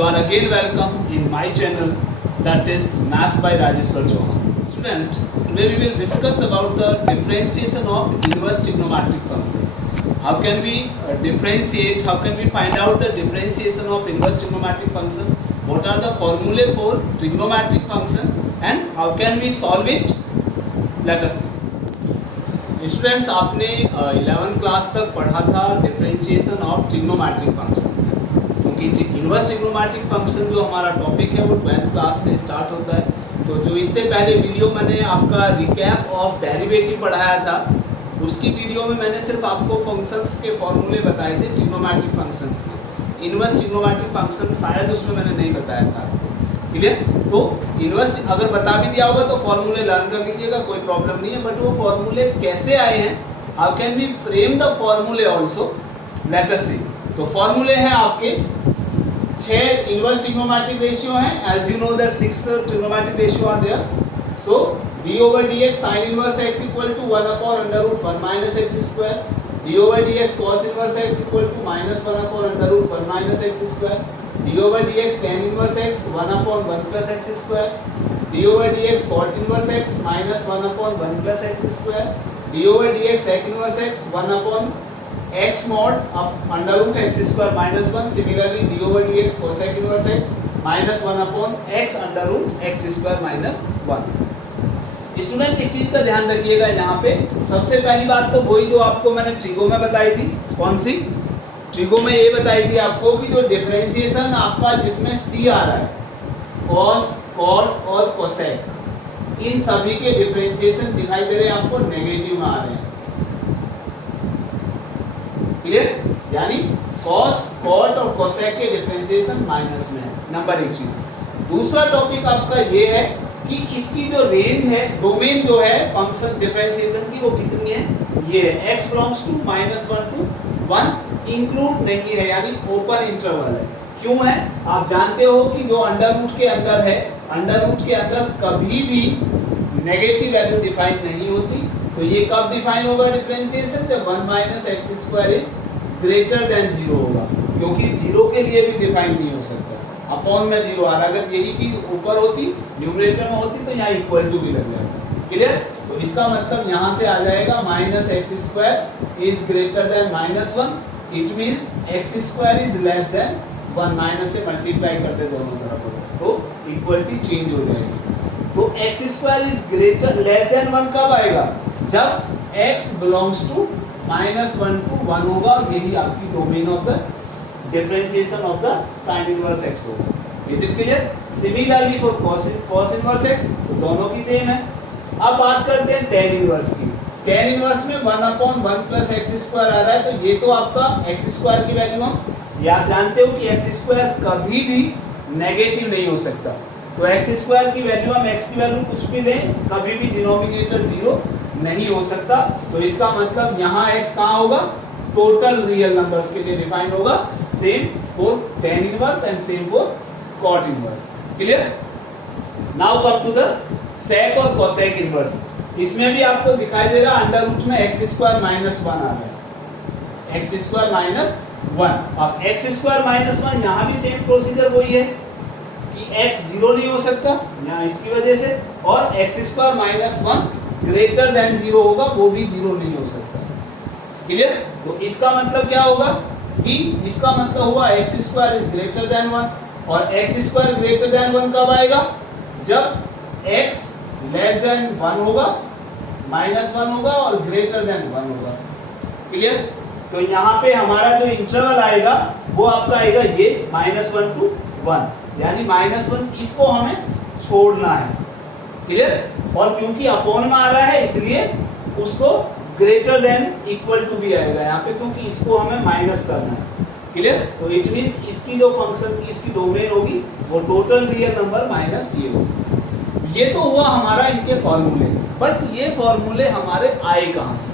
You are again welcome in my channel, that is Maths by Rajeshwar Chauhan. Student, today we will discuss about the differentiation of inverse trigonometric functions. How can we differentiate? How can we find out the differentiation of inverse trigonometric function? What are the formulae for trigonometric function and how can we solve it? Let us see. Students, आपने 11th class तक पढ़ा था differentiation of trigonometric function, क्योंकि inverse trigonometric function जो हमारा topic है वो 12th class में स्टार्ट होता है। तो जो इससे पहले वीडियो मैंने आपका रिकैप ऑफ डेरिवेटिव पढ़ाया था, उसकी वीडियो में मैंने सिर्फ आपको फंक्शंस के फॉर्मूले बताए थे ट्रिग्नोमेट्रिक फंक्शंस के। इनवर्स ट्रिग्नोमेट्रिक फंक्शन शायद उसमें मैंने नहीं बताया था। क्लियर? तो इनवर्स अगर बता भी दिया होगा तो फॉर्मूले लर्न कर लीजिएगा, कोई प्रॉब्लम नहीं है। बट वो फॉर्मूले कैसे आए हैं, how can we frame the फॉर्मूले आल्सो, लेट अस सी। तो फॉर्मूले हैं आपके 6 इनवर्स ट्रिग्नोमेट्रिक रेशियो हैं, as you know that 6 trigonometric ratio are there. So d/dx sin inverse x equal to 1/√1 minus x square, d/dx cos inverse x equal to -1/√1 minus x square, d/dx tan inverse x 1/1 plus x square, d/dx cot inverse x minus 1/1 plus x square, d/dx sec inverse x 1/x mod √x square minus 1। Similarly d/dx cosec inverse x minus 1/x √x square minus 1। Student, एक चीज का ध्यान रखिएगा यहाँ पे। सबसे पहली बात तो वही जो आपको मैंने ट्रिगो में बताई थी। कौन सी ट्रिगो में? ये बताई थी आपको कि जो डिफरेंशिएशन आपका जिसमें c आ रहा है, cos, cot और cosec, इन सभी के डिफरेंशिएशन दिखाई दे रहे हैं आपको नेगेटिव में आ रहे हैं। क्लियर? यानी cos, cot और cosec के डिफरेंशिएशन माइनस में है। नंबर 1 चीज। दूसरा टॉपिक आपका ये है कि इसकी जो रेंज है, डोमेन जो है फंक्शन डिफरेंशिएशन की, वो कितनी है? ये है x belongs to -1 to 1, include नहीं है, यानी ओपन इंटरवल है। क्यों है? आप जानते हो कि जो अंडर रूट के अंदर है, अंडर रूट के अंदर कभी भी नेगेटिव वैल्यू डिफाइन नहीं होती। तो ये कब डिफाइन होगा डिफरेंशिएशन? जब 1 minus x square is greater than 0 होगा, क्योंकि 0 के लिए भी डिफाइन नहीं हो सकता। अपॉन में 0 आ रहा, अगर यही चीज ऊपर होती, न्यूमरेटर में होती, तो यहाँ इक्वल टू भी लग जाता। क्लियर? तो इसका मतलब यहाँ से आ जाएगा minus x square is greater than -1, it means x square is less than 1। Minus से मल्टीप्लाई करते दोनों तरफ तो इक्वलिटी चेंज हो जाएगी। तो x square is greater less than 1 कब आएगा? जब x बिलोंग्स टू -1 to 1 होगा, और यही आपकी domain of the differentiation of the sin inverse x होगा। Is it clear? Similarly for cos inverse x, दोनों की सेम है। अब बात करते हैं tan इनवर्स की। tan इनवर्स में 1/1 प्लस x स्क्वायर आ रहा है, तो ये तो आपका x स्क्वायर की वैल्यू हम, ये आप जानते हो कि x स्क्वायर कभी भी नेगेटिव नहीं हो सकता। तो x स्क्वायर की वैल्यू, हम x की वैल्यू कुछ भी लें, कभी भी डिनोमिनेटर 0 नहीं हो सकता। तो इसका मतलब यहाँ x कहाँ होगा? टोटल रियल नंबर्स के लिए डिफाइंड होगा। Same for tan inverse and same for cot inverse. Clear? Now come to the sec और cosec इनवर्स। इसमें भी आपको दिखाई दे रहा अंडर रूट में x स्क्वायर माइनस 1 आ रहा है, x स्क्वायर माइनस 1। अब x स्क्वायर माइनस 1, यहाँ भी सेम प्रोसीजर वही है कि x 0 नहीं हो सकता यहाँ इसकी वजह से, और x square minus 1 greater than 0 होगा, वो भी 0 नहीं हो सकता। क्लियर? तो इसका मतलब क्या होगा कि इसका मतलब हुआ x square is greater than 1, और x स्क्वायर ग्रेटर देन 1 कब आएगा? जब x लेस देन 1 होगा, -1 होगा और ग्रेटर देन 1 होगा। क्लियर? तो यहाँ पे हमारा जो इंटरवल आएगा वो आपका आएगा ये -1 to 1, यानी -1 इसको हमें छोड़ना है। क्लियर? और क्योंकि अपॉन में आ रहा है इसलिए उसको ग्रेटर देन इक्वल टू भी आएगा यहाँ पे, क्योंकि इसको हमें माइनस करना है। क्लियर? तो इट मींस इसकी जो फंक्शन की इसकी डोमेन होगी वो टोटल रियल नंबर माइनस ये होगी। ये तो हुआ हमारा इनके फॉर्मूले, बट ये फॉर्मूले हमारे आए कहां से?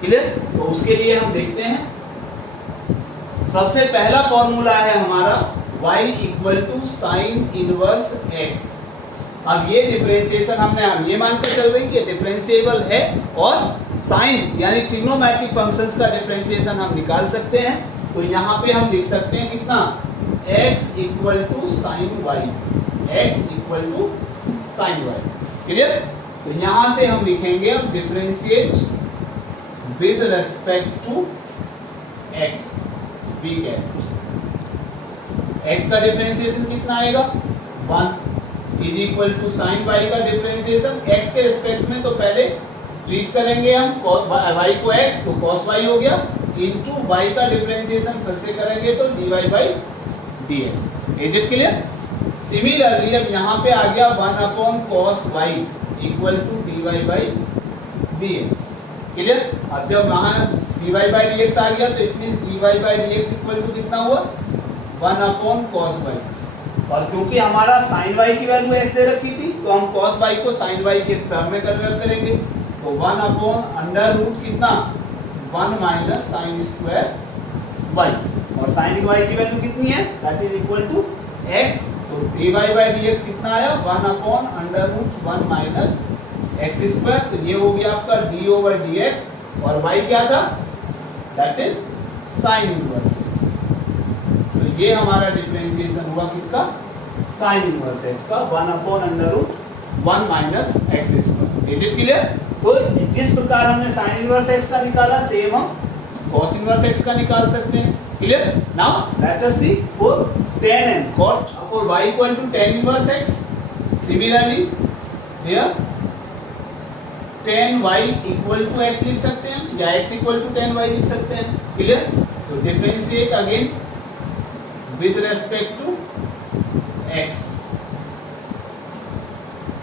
क्लियर? तो उसके लिए हम देखते हैं। सबसे पहला फॉर्मूला है हमारा y equal to sine inverse x। अब ये डिफरेंशिएशन हम ये मान के चल रहे हैं कि डिफरेंशिएबल है, और साइन यानी ट्रिग्नोमेट्रिक फंक्शंस का डिफरेंशिएशन हम निकाल सकते हैं। तो यहाँ पे हम लिख सकते हैं कितना? x equal to sine Y, x equal to sine Y. Clear? तो यहां से हम लिखेंगे अब differentiate with respect to x, B capital. x का डिफरेंशिएशन कितना आएगा 1 is equal to sine Y का डिफरेंशिएशन x के रिस्पेक्ट में, तो पहले ट्रीट करेंगे हम y को x, तो cos y हो गया, इनटू y का डिफरेंशिएशन फिर से करेंगे तो dy by dx। Is it clear? Similarly अब यहाँ पे आ गया 1 upon cos y equal to dy by dx। Clear? अब जब वहाँ dy बाई dx आ गया तो it means dy by dx equal to कितना हुआ 1 अपॉन cos y, और क्योंकि हमारा sin y की वैल्यू x दे रखी थी तो हम cos y को sin y के टर्म में कन्वर्ट करेंगे, तो 1 अपॉन अंडर रूट कितना 1 माइनस साइन स्क्वायर y, और sin y की वैल्यू कितनी है that is equal to x, तो dy बाई dx कितना आया 1 upon under root 1 minus x square, तो ये हो गया आपका d ओवर dx, और y क्या था that is sine inverse x। तो ये हमारा डिफरेंशिएशन हुआ किसका साइन इनवर्स x का 1 upon under root 1 minus x square. Is it clear? तो जिस प्रकार हमने साइन इनवर्स x का निकाला सेम हम cos इनवर्स x का निकाल सकते हैं। Clear? Now let us see for tan and cot for y equal to tan inverse x, similarly here tan y equal to x लिख सकते हैं या x equal to tan y लिख सकते हैं। क्लियर? तो differentiate again with respect to x,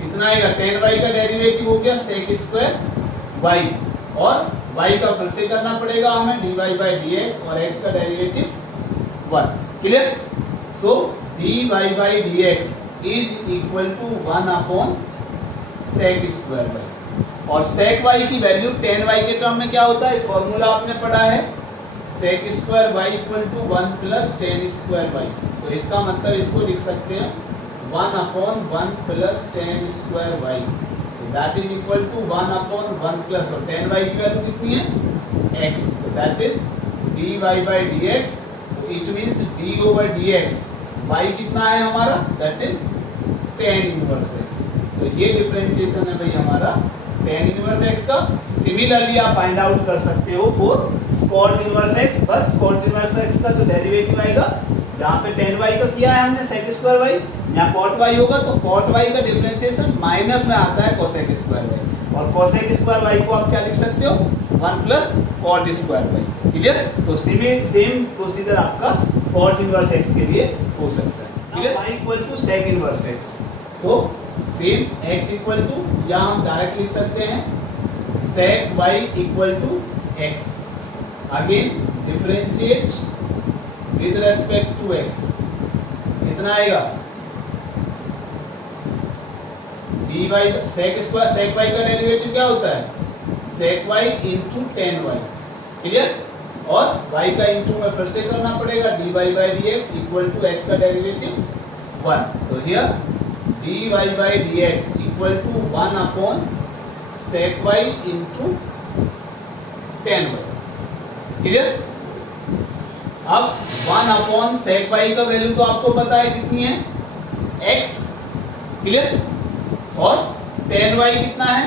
कितना आएगा tan y का डेरिवेटिव हो गया sec स्क्वायर y, और y का फिर से करना पड़ेगा हमें dy बाई dx, और x का derivative 1। Clear? So dy by dx is equal to 1 upon sec square y, और sec y की वैल्यू tan y के टर्म में क्या होता है, फॉर्मूला आपने पढ़ा है sec square y equal to 1 plus tan square y, तो इसका मतलब इसको लिख सकते हैं 1 upon 1 plus tan square y, that is equal to 1 upon 1 plus, और tan y की वैल्यू कितनी है x, तो that is dy by dx, it means d over dx, y कितना है हमारा that is tan inverse x। तो ये डिफरेंशिएशन है भाई हमारा tan इनवर्स x का। सिमिलरली आप फाइंड आउट कर सकते हो for cot inverse x, but cot inverse x का जो डेरिवेटिव आएगा जहाँ पे tan y का किया है हमने sec स्क्वायर y, यहाँ cot y होगा तो cot y का डिफरेंशिएशन माइनस में आता है cosec स्क्वायर y, और cosec स्क्वायर y को आप क्या लिख सकते हो 1 plus cot square y। Clear? तो सेम प्रोसीजर आपका cot इनवर्स x के लिए हो सकता है। Clear? y equal to sec inverse x, तो सेम x इक्वल टू या हम डायरेक्ट लिख सकते हैं sec y equal to x, again differentiate with respect to x, कितना आएगा dy sec square, sec y का डेरिवेटिव क्या होता है sec y into tan y। Clear? और y का इंटू में फिर से करना पड़ेगा dy by dx equal to x का डेरिवेटिव 1, तो here dy by dx equal to 1 upon sec y into tan y। Clear? अब 1 अपॉन sec y का वैल्यू तो आपको पता है कितनी है x। क्लियर? और tan y कितना है,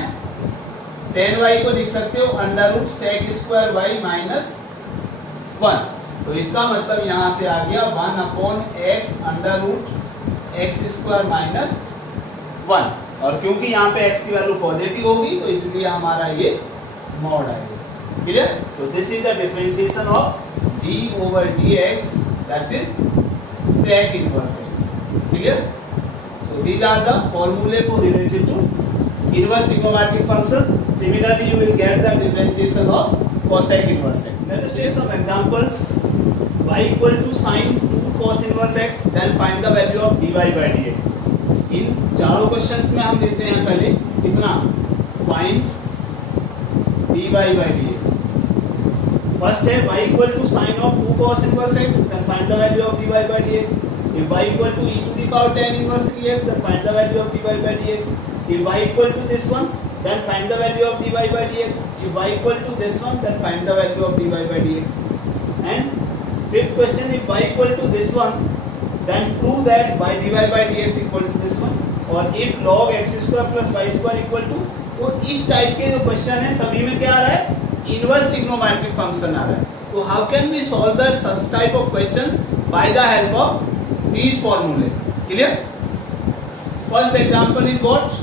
tan y को लिख सकते हो under root sec square y minus 1, तो इसका मतलब यहाँ से आ गया 1 upon x under root x square minus 1, और क्योंकि यहाँ पे x की वैल्यू पॉजिटिव होगी तो इसलिए हमारा ये मॉड आएगा। क्लियर? तो this is the differentiation of d over dx that is sec inverse x। Clear? So these are the formulae for related to inverse trigonometric functions. Similarly, you will get the differentiation of cosec inverse x. Let us take some examples. Y equal to sin 2 cos inverse x, then find the value of dy by dx. इन चारों questions में हम लेते हैं पहले कितना find dy by dx. First है y equal to sin of 2 cos inverse x, then find the value of dy by dx. If y equal to e to the power tan inverse dx, then find the value of dy by dx. If y equal to this one, then find the value of dy by dx. If y equal to this one, then find the value of dy by dx. And fifth question, if y equal to this one, then prove that y dy by dx equal to this one, और if log x square plus y square equal to, तो इस type के जो question है सभी में क्या आ रहा है, इनवर्स ट्रिग्नोमेट्रिक फंक्शन आ रहा है. तो how can we solve that such type of questions, by the help of these formulae. Clear? First example is what?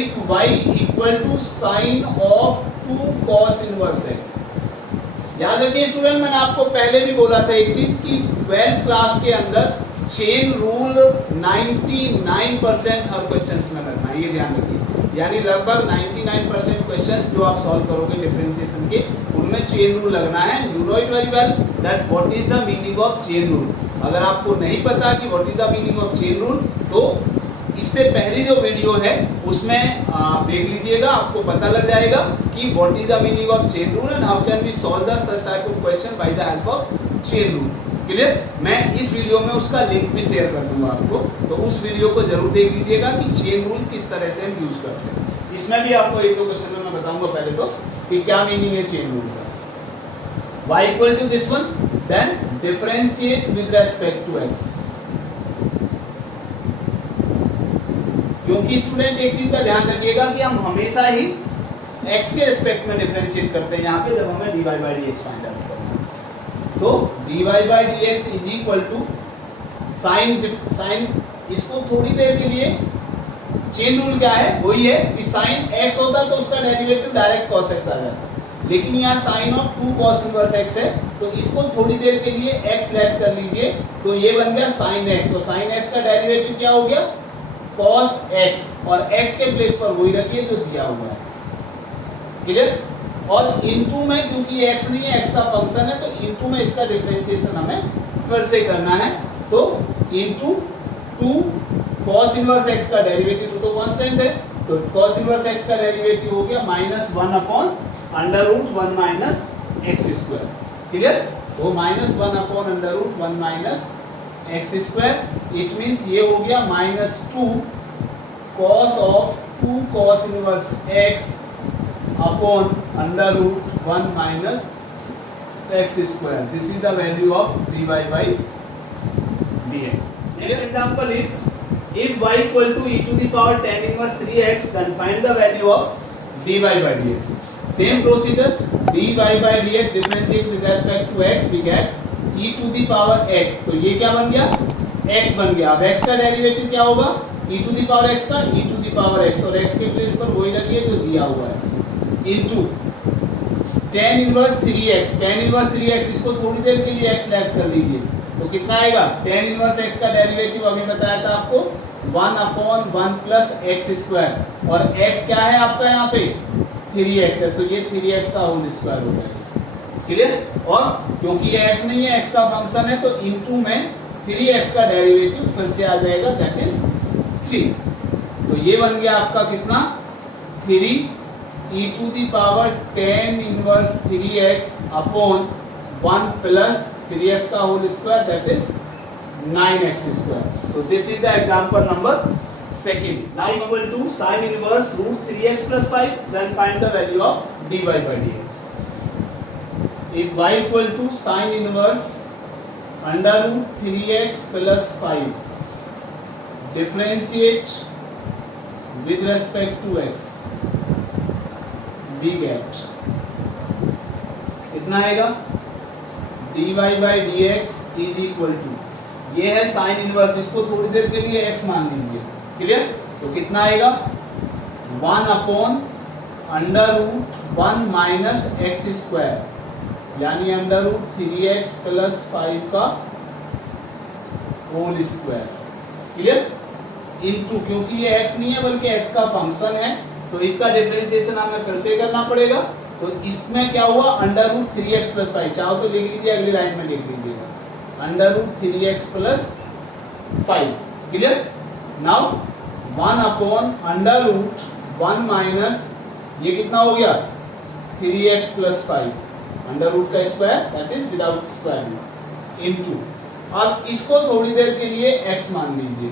If y equal to sine of 2 cos inverse x. याद रखिए student, मैंने आपको पहले भी बोला था एक चीज कि 12th क्लास के अंदर चेन रूल 99% हर क्वेश्चंस में लगना है, ये ध्यान रखिए. यानी लगभग 99% क्वेश्चंस जो आप सॉल्व करोगे डिफरेंशिएशन के, उनमें चेन रूल लगना है. You know it very well that what is the meaning of chain rule. अगर आपको नहीं पता कि what is the meaning of chain rule, तो इससे पहली जो वीडियो है उसमें देख लीजिएगा, आपको पता लग जाएगा कि what is the meaning of chain rule and how can we solve the such type of question by the help of chain rule. Clear? मैं इस वीडियो में उसका लिंक भी शेयर कर दूंगा आपको, तो उस वीडियो को जरूर देख लीजिएगा कि चेन रूल किस तरह से हम यूज करते हैं. इसमें भी आपको एक दो क्वेश्चन में मैं बताऊंगा पहले तो कि क्या मीनिंग है चेन रूल का. y equal to this one, then differentiate with respect to x. क्योंकि स्टूडेंट एक चीज का ध्यान रखिएगा कि हम हमेशा ही x के रिस्पेक्ट में डिफरेंशिएट करते हैं यहाँ पे जब हमें dy by dx find out करना है. तो dy by dx is equal to sine, इसको थोड़ी देर के लिए चेन रूल क्या है, वही है कि साइन x होता तो उसका डेरिवेटिव डायरेक्ट cos x आ जाता, लेकिन यहाँ sine of 2 cos inverse x है, तो इसको थोड़ी देर के लिए x लेट कर लीजिए, तो ये बन गया साइन x, और साइन x का डेरिवेटिव क्या हो गया, cos x, और x के प्लेस पर वही रखिए जो दिया हुआ है. क्लियर? और इनटू में, क्योंकि ये x नहीं है, x का फंक्शन है, तो इनटू में इसका डिफरेंशिएशन हमें फिर से करना है. तो इनटू 2 cos इनवर्स x का डेरिवेटिव तो कांस्टेंट है, तो cos इनवर्स x का डेरिवेटिव हो गया -1 upon under root 1 minus x square. Clear? वो -1 upon under root 1 minus x square. It means ये हो गया -2 cos of 2 cos inverse x upon under root 1 minus x square. This is the value of dy by dx. Next example is if y equal to e to the power tan inverse 3x, then find the value of dy by dx. Same procedure, dy by dx differentiate with respect to x, we get e to the power x. तो ये क्या बन गया, x बन गया. अब x का derivative क्या होगा, e to the power x का e to the power x, और x के प्लेस पर वही रखिए जो दिया हुआ है, into tan inverse 3x. tan inverse 3x, इसको थोड़ी देर के लिए x लेट कर लीजिए, तो कितना आएगा, tan इनवर्स x का डेरिवेटिव अभी बताया था आपको 1 अपॉन 1 प्लस एक्स स्क्वायर, और x क्या है आपका यहाँ पे 3x है, तो ये 3x का होल स्क्वायर हो जाएगा. क्लियर? और क्योंकि ये x नहीं है, x का फंक्शन है, तो इनटू में 3x का डेरिवेटिव फिर से आ जाएगा, दैट इज 3. तो ये बन गया आपका कितना, 3 e to the power tan inverse 3x upon 1 plus 3x का whole square, that is 9x square. तो this is the example number second. Now equal to sin inverse root 3x plus 5, then find the value of dy by dx. If y equal to sin inverse under root 3x plus 5, differentiate with respect to x, we get कितना आएगा, dy by dx is equal to, ये है sin inverse, इसको थोड़ी देर के लिए x मान लीजिए. क्लियर? तो कितना आएगा, 1 upon under root 1 minus x square, यानी अंडर रूट 3x प्लस 5 का होल स्क्वायर. क्लियर? इनटू, क्योंकि ये x नहीं है बल्कि x का फंक्शन है, तो इसका डिफरेंशिएशन हमें फिर से करना पड़ेगा. तो इसमें क्या हुआ, अंडर रूट 3x प्लस 5, चाहो तो लिख लीजिए, अगली लाइन में लिख लीजिएगा, under root 3x plus 5. Clear? Now 1 upon under root 1 minus, ये कितना हो गया, 3x प्लस 5, अंडर रूट का square, that is without square root, into, अब इसको थोड़ी देर के लिए x मान लीजिए,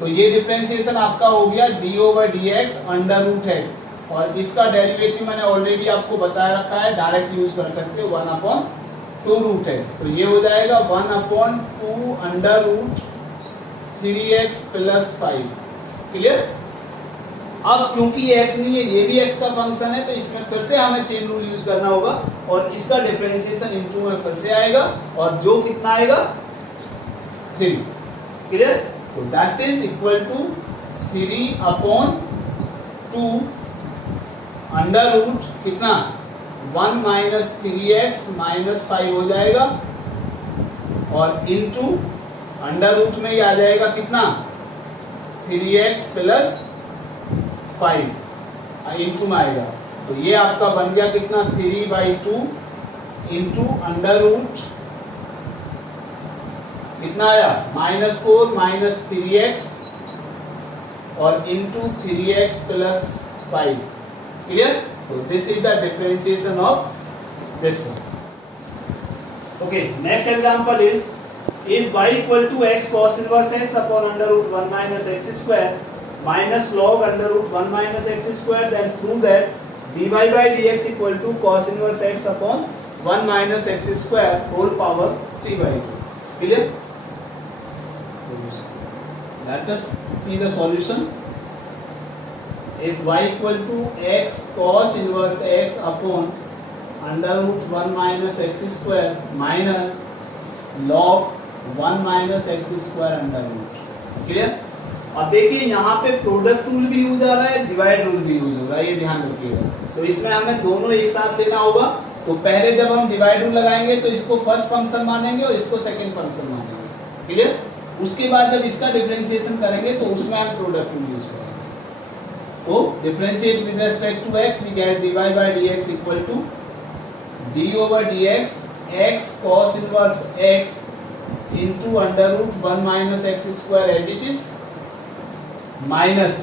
तो ये डिफरेंशिएशन आपका हो गया d over d x under root x, और इसका डेरिवेटिव मैंने ऑलरेडी आपको बता रखा है, डायरेक्ट यूज कर सकते हो 1 अपॉन 2 रूट एक्स, तो ये हो जाएगा 1/2 under root 3x plus 5। Clear? अब क्योंकि ये x नहीं है, ये भी x का फंक्शन है, तो इसमें फिर से हमें चेन रूल यूज करना होगा और इसका डिफरेंशिएशन इनटू में फिर से आएगा और जो कितना आएगा 3। क्लियर? तो that is equal to 3/2 under root कितना 1 माइनस 3x माइनस 5 हो जाएगा और इनटू अंडर रूट में ही आ जाएगा कितना 3x प्लस 5 इंटू में आएगा, तो ये आपका बन गया कितना 3/2 इंटू अंडर रूट कितना आया -4 माइनस 3x और इंटू 3x प्लस 5। क्लियर? तो this is the differentiation of this one. Okay, next example is if y equal to x cos inverse x upon under root 1 minus x square minus log under root 1 minus x square, then prove that dy by dx equal to cos inverse x upon 1 minus x square whole power 3/2. Clear? Let us see the solution. If y equal to x cos inverse x upon under root 1 minus x square minus log 1 minus x square under root. Clear? और देखिए यहाँ पे product rule भी use आ रहा है, divide rule भी use हो रहा है, ये ध्यान रखिएगा। तो इसमें हमें दोनों एक साथ लेना होगा। तो पहले जब हम डिवाइड रूल लगाएंगे तो इसको फर्स्ट फंक्शन मानेंगे और इसको सेकंड फंक्शन मानेंगे। क्लियर? उसके बाद जब इसका डिफरेंशिएशन करेंगे तो उसमें हम प्रोडक्ट रूल यूज करेंगे। तो differentiate with respect to x, we get dy by dx equal to d over dx x cos inverse x into under root 1 minus x square as it is minus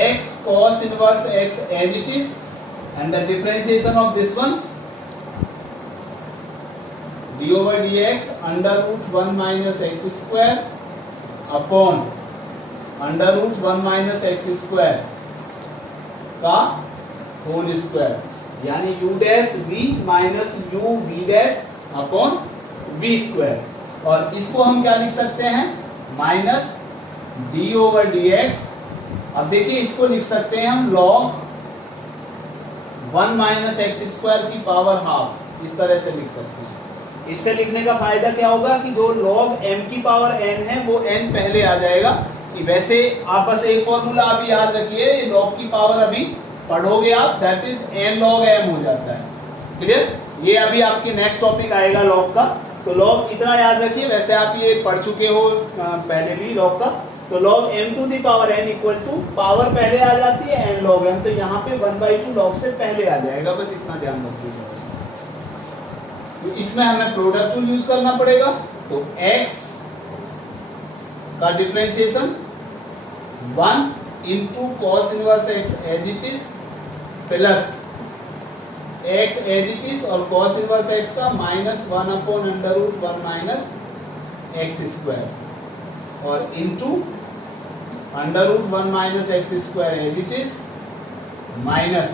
x cos inverse x as it is, and the differentiation of this one d over dx under root 1 minus x square upon under root 1 minus x square का whole square, यानी u dash v minus u v dash upon v square. और इसको हम क्या लिख सकते हैं minus d over dx। अब देखिए इसको लिख सकते हैं हम log 1 माइनस एक्स स्क्वायर की पावर हाफ, इस तरह से लिख सकते हैं। इससे लिखने का फायदा क्या होगा कि जो log m की पावर n है वो n पहले आ जाएगा। वैसे आप बस एक फॉर्मूला अभी याद रखिए, log की पावर अभी पढ़ोगे आप, that is n log m हो जाता है। क्लियर? ये अभी आपके नेक्स्ट टॉपिक आएगा log का, तो log इतना याद रखिए। वैसे आप ये पढ़ चुके हो पहले भी log का। तो log m to the power n equal to power पहले आ जाती है n log m, तो यहाँ पे 1/2 log से पहले आ जाएगा, बस इतना ध्यान रखिएगा। तो इसमें हमें प्रोडक्ट रूल यूज करना पड़ेगा। तो x का differentiation 1 into cos inverse x as it is plus x as it is और cos इनवर्स x का -1 upon under root 1 minus x square और into under root 1 minus x square as it is minus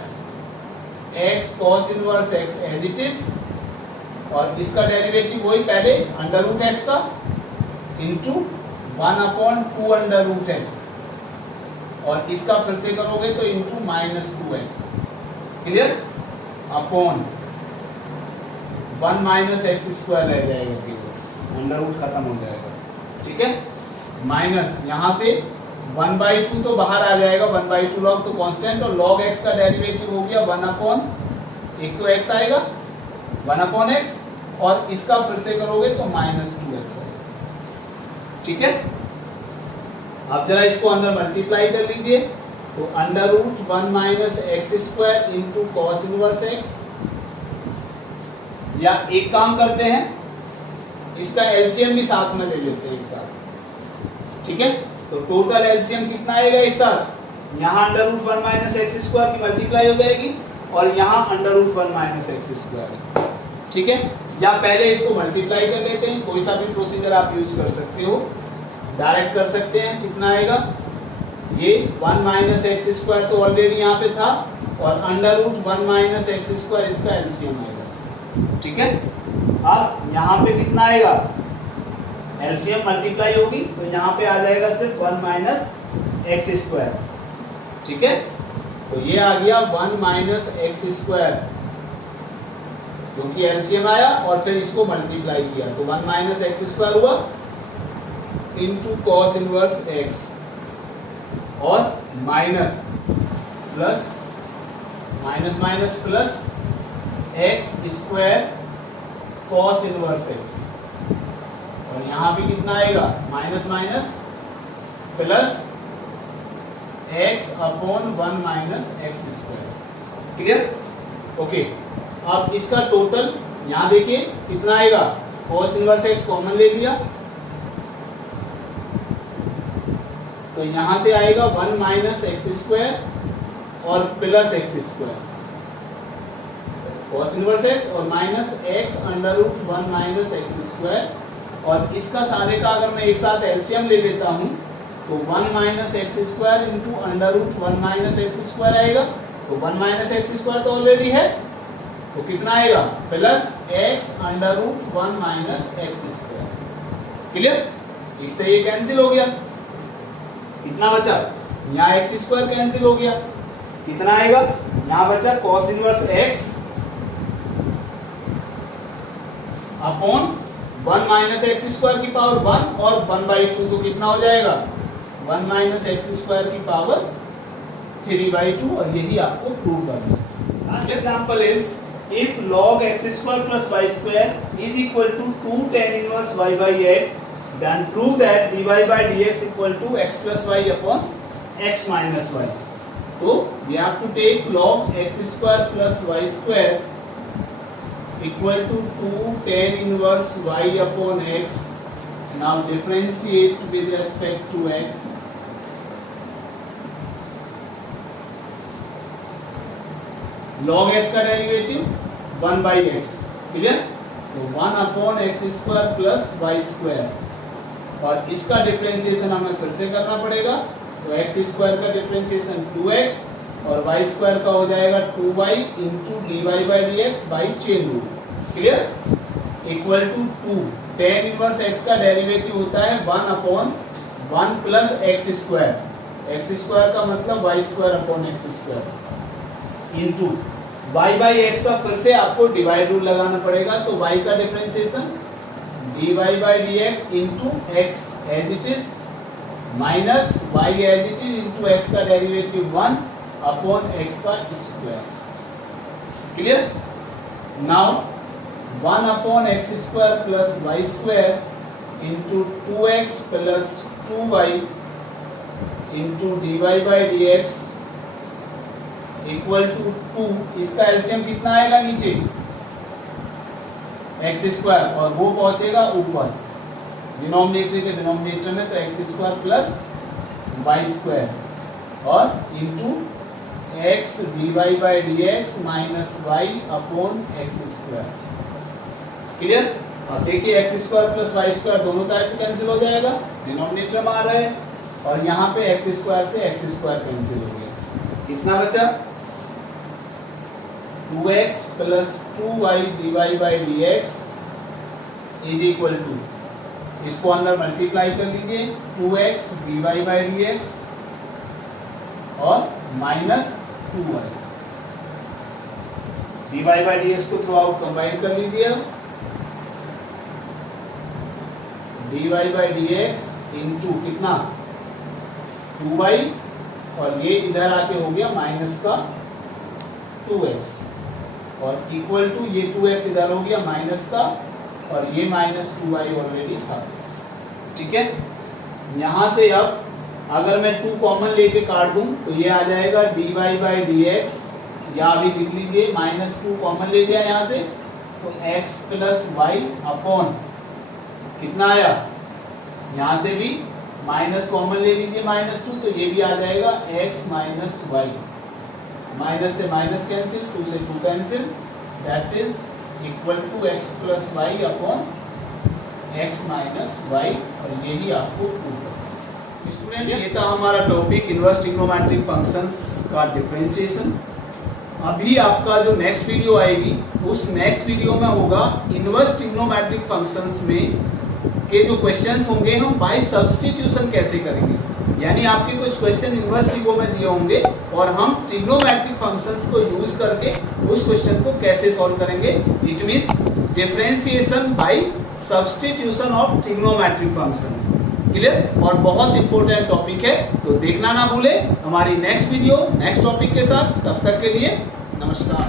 x cos inverse x as it is और इसका derivative वही पहले under root x का into 1/2 under root x और इसका फिर से करोगे तो into -2x। Clear? Upon 1 minus x square रह जाएगा, केवल अंडर रूट खत्म हो जाएगा। ठीक है? माइनस यहाँ से 1/2 तो बाहर आ जाएगा, 1/2 log तो कांस्टेंट और log x का डेरिवेटिव हो गया 1/एक तो x आएगा 1/x और इसका फिर से करोगे तो -2x आएगा। ठीक है? अब जरा इसको अंदर मल्टीप्लाई कर लीजिए, तो under root 1 minus x square into cos inverse x, या एक काम करते हैं इसका एलसीएम भी साथ में ले लेते हैं एक साथ। ठीक है? तो टोटल एलसीएम कितना आएगा एक साथ, यहाँ under root 1 minus x square की मल्टीप्लाई हो जाएगी और यहाँ under root 1 minus x square. ठीक है? या पहले इसको मल्टीप्लाई कर लेते हैं, कोई सा भी प्रोसीजर आप यूज कर सकते हो, डायरेक्ट कर सकते हैं। कितना आएगा, ये 1 माइनस एक्स स्क्वायर तो ऑलरेडी यहाँ पे था और under root 1 minus x square इसका एलसीएम आएगा। ठीक है। अब यहाँ पे कितना आएगा, एलसीएम मल्टीप्लाई होगी तो यहाँ पे आ जाएगा सिर्फ 1 माइनस एक्स स्क्वायर, ठीक है। तो ये आ गया 1 माइनस एक्स स्क्वायर, क्योंकि एलसीएम आया और फिर इसको मल्टीप्लाई किया तो 1 माइनस एक्स स्क्वायर हुआ इंटू कॉस इनवर्स एक्स और minus plus minus minus plus x square cos inverse x, और यहाँ भी कितना आएगा minus minus plus x upon 1 minus x square. Clear? Okay. अब इसका टोटल यहाँ देखिए कितना आएगा, कॉस इनवर्स एक्स कॉमन ले लिया तो यहाँ से आएगा 1 माइनस एक्स स्क्वायर और plus x square, cos inverse x और minus x under root 1 minus x square, और इसका सारे का अगर मैं एक साथ एलसीएम ले लेता हूँ तो 1 minus x square into under root 1 minus x square आएगा, तो 1 माइनस एक्स स्क्वायर तो ऑलरेडी है तो कितना आएगा plus x under root 1 minus x square. Clear? इससे ये कैंसिल हो गया, कितना बचा, यहाँ एक्स स्क्वायर कैंसिल हो गया, कितना आएगा, यहाँ बचा cos inverse x upon 1 minus x square की पावर 1 और 1/2 तो कितना हो जाएगा 1 माइनस एक्स स्क्वायर की पावर 3/2, और यही आपको प्रूव करना है। Last example is if log x square plus y square is equal to 2 tan inverse y by x, then prove that dy by dx equal to x plus y upon x minus y. So we have to take log x square plus y square equal to 2 tan inverse y upon x. Now differentiate with respect to x. log x का derivative 1 by x, clear? तो 1 upon x square plus y square, और इसका differentiation हमें फिर से करना पड़ेगा तो एक्स स्क्वायर का डिफरेंशिएशन 2x और वाई स्क्वायर का हो जाएगा 2y into d y by d x by chain rule. Clear? Equal to 2 tan inverse x का डेरिवेटिव होता है 1 अपॉन 1 प्लस एक्स स्क्वायर का मतलब y square upon x square into y by x का फिर से आपको डिवाइड रूल लगाना पड़ेगा तो y का differentiation dy by d x into x as it is minus y as it is into x का डेरिवेटिव 1 अपॉन एक्स का square. Clear? Now 1 upon x square plus y square into 2x plus 2y into dy by d x equal to 2, इसका LCM कितना आएगा नीचे x square और वो पहुंचेगा ऊपर डिनोमिनेटर के डिनोमिनेटर में, तो x square plus y square और into x d y by d x minus y upon x square. Clear? और देखिए x square plus y square दोनों तरफ से कैंसिल हो जाएगा, डिनोमिनेटर में आ रहा है, और यहाँ पे एक्स स्क्वायर से एक्स स्क्वायर कैंसिल हो गया, कितना बचा 2x plus 2y dy by d x is equal to, इसको अंदर मल्टीप्लाई कर लीजिए 2x dy by d x और minus 2y dy by d x को थ्रू आउट कंबाइन कर लीजिए, dy by d x into कितना 2y और ये इधर आके हो गया माइनस का 2x और इक्वल टू ये 2x इधर हो गया माइनस का और ये माइनस 2y ऑलरेडी था। ठीक है? यहाँ से अब अगर मैं 2 कॉमन लेके काट दूं तो ये आ जाएगा dy बाई डी एक्स, या अभी लिख लीजिए माइनस 2 कॉमन ले लिया यहाँ से तो x प्लस वाई अपॉन कितना आया, यहाँ से भी माइनस कॉमन ले लीजिए -2 तो ये भी आ जाएगा x माइनस वाई, माइनस से माइनस कैंसिल, 2 से 2 cancel, that is equal to x plus y upon x minus y, और यही आपको प्रूव करना है। स्टूडेंट ये था हमारा टॉपिक इनवर्स ट्रिग्नोमेट्रिक फंक्शंस का डिफरेंशिएशन। अभी आपका जो नेक्स्ट वीडियो आएगी उस नेक्स्ट वीडियो में होगा इनवर्स ट्रिग्नोमेट्रिक फंक्शंस में के जो क्वेश्चंस होंगे हम बाय सब्स्टिट्यूशन कैसे करेंगे, यानी आपके कुछ क्वेश्चन इनवर्स ट्रिगो में दिए होंगे और हम ट्रिग्नोमेट्रिक फंक्शंस को यूज करके उस क्वेश्चन को कैसे सॉल्व करेंगे। It means differentiation by substitution of trigonometric functions. Clear? और बहुत इंपॉर्टेंट टॉपिक है, तो देखना ना भूले हमारी नेक्स्ट वीडियो नेक्स्ट टॉपिक के साथ। तब तक के लिए नमस्कार।